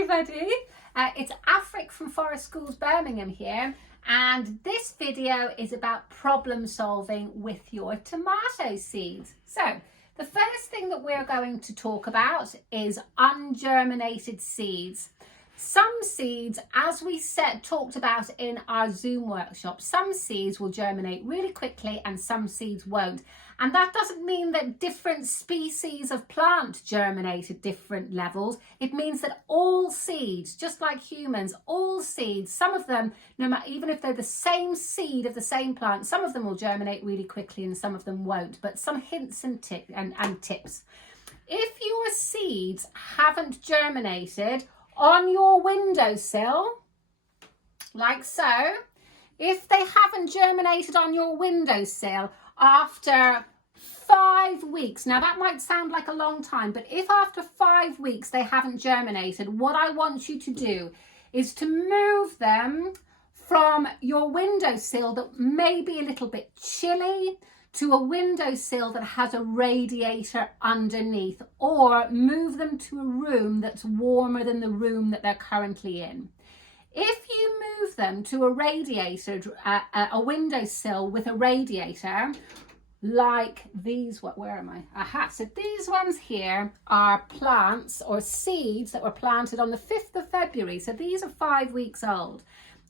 everybody, it's Afric from Forest Schools Birmingham here, and this video is about problem solving with your tomato seeds. So the first thing that we're going to talk about is ungerminated seeds. Some seeds, as we talked about in our Zoom workshop, some seeds will germinate really quickly and some seeds won't. And that doesn't mean that different species of plant germinate at different levels. It means that all seeds, just like humans, all seeds, some of them, no matter, even if they're the same seed of the same plant, some of them will germinate really quickly and some of them won't. But some hints and tips. If your seeds haven't germinated on your windowsill, like so, if they haven't germinated on your windowsill after 5 weeks, now that might sound like a long time, but if after 5 weeks they haven't germinated, what I want you to do is to move them from your windowsill that may be a little bit chilly to a windowsill that has a radiator underneath, or move them to a room that's warmer than the room that they're currently in. If you move them to a radiator, a windowsill with a radiator, like these, where am I? Aha, so these ones here are plants or seeds that were planted on the 5th of February. So these are 5 weeks old.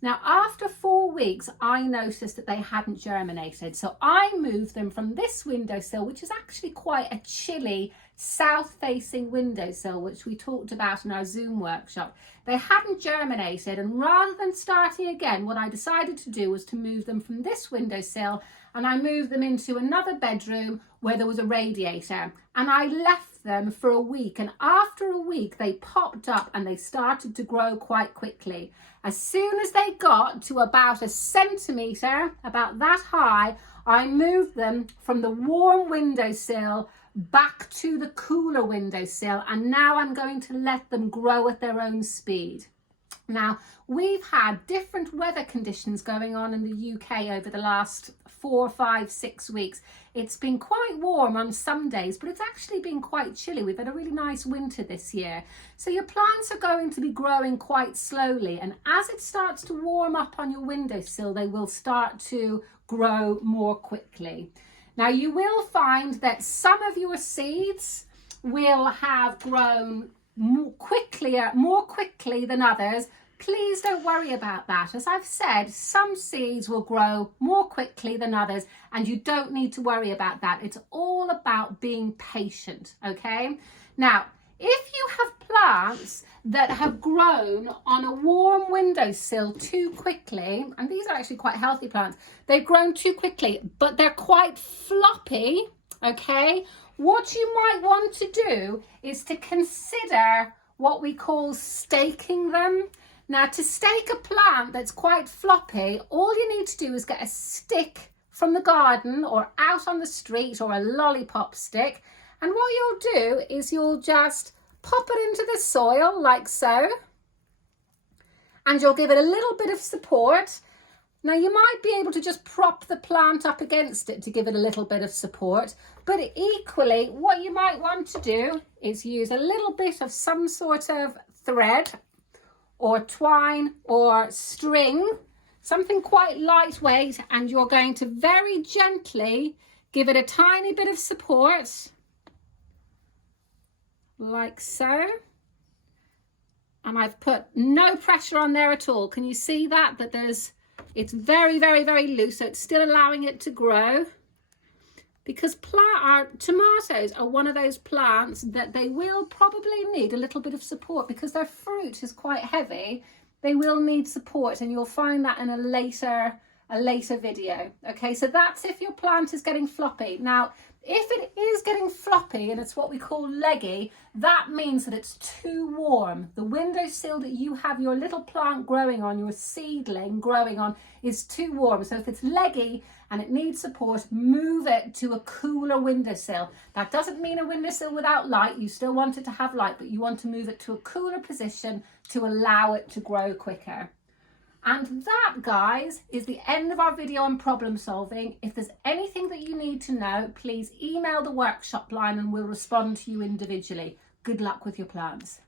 Now, after 4 weeks, I noticed that they hadn't germinated. So I moved them from this windowsill, which is actually quite a chilly south-facing windowsill, which we talked about in our Zoom workshop. They hadn't germinated, and rather than starting again, what I decided to do was to move them from this windowsill, and I moved them into another bedroom where there was a radiator, and I left them for a week. And after a week, they popped up and they started to grow quite quickly. As soon as they got to about 1 centimetre, about that high, I moved them from the warm windowsill back to the cooler windowsill, and now I'm going to let them grow at their own speed. Now, we've had different weather conditions going on in the UK over the last 4, 5, 6 weeks. It's been quite warm on some days, but it's actually been quite chilly. We've had a really nice winter this year. So your plants are going to be growing quite slowly, and as it starts to warm up on your windowsill, they will start to grow more quickly. Now, you will find that some of your seeds will have grown more quickly than others. Please don't worry about that. As I've said, some seeds will grow more quickly than others, and you don't need to worry about that. It's all about being patient, okay? Now, if you have plants that have grown on a warm windowsill too quickly, and these are actually quite healthy plants, they've grown too quickly, but they're quite floppy, okay? What you might want to do is to consider what we call staking them. Now, to stake a plant that's quite floppy, all you need to do is get a stick from the garden or out on the street, or a lollipop stick, and what you'll do is you'll just pop it into the soil like so, and you'll give it a little bit of support. Now, you might be able to just prop the plant up against it to give it a little bit of support, but equally what you might want to do is use a little bit of some sort of thread or twine or string, something quite lightweight, and you're going to very gently give it a tiny bit of support, like so. And I've put no pressure on there at all. Can you see that? It's very, very, very loose, so it's still allowing it to grow. Because tomatoes are one of those plants that they will probably need a little bit of support, because their fruit is quite heavy. They will need support, and you'll find that in a later video. Okay, so that's if your plant is getting floppy. Now, if it is getting floppy and it's what we call leggy, that means that it's too warm. The windowsill that you have your little plant growing on, your seedling growing on, is too warm. So if it's leggy and it needs support, move it to a cooler windowsill. That doesn't mean a windowsill without light. You still want it to have light, but you want to move it to a cooler position to allow it to grow quicker. And that, guys, is the end of our video on problem solving. If there's anything that you need to know, please email the workshop line and we'll respond to you individually. Good luck with your plans.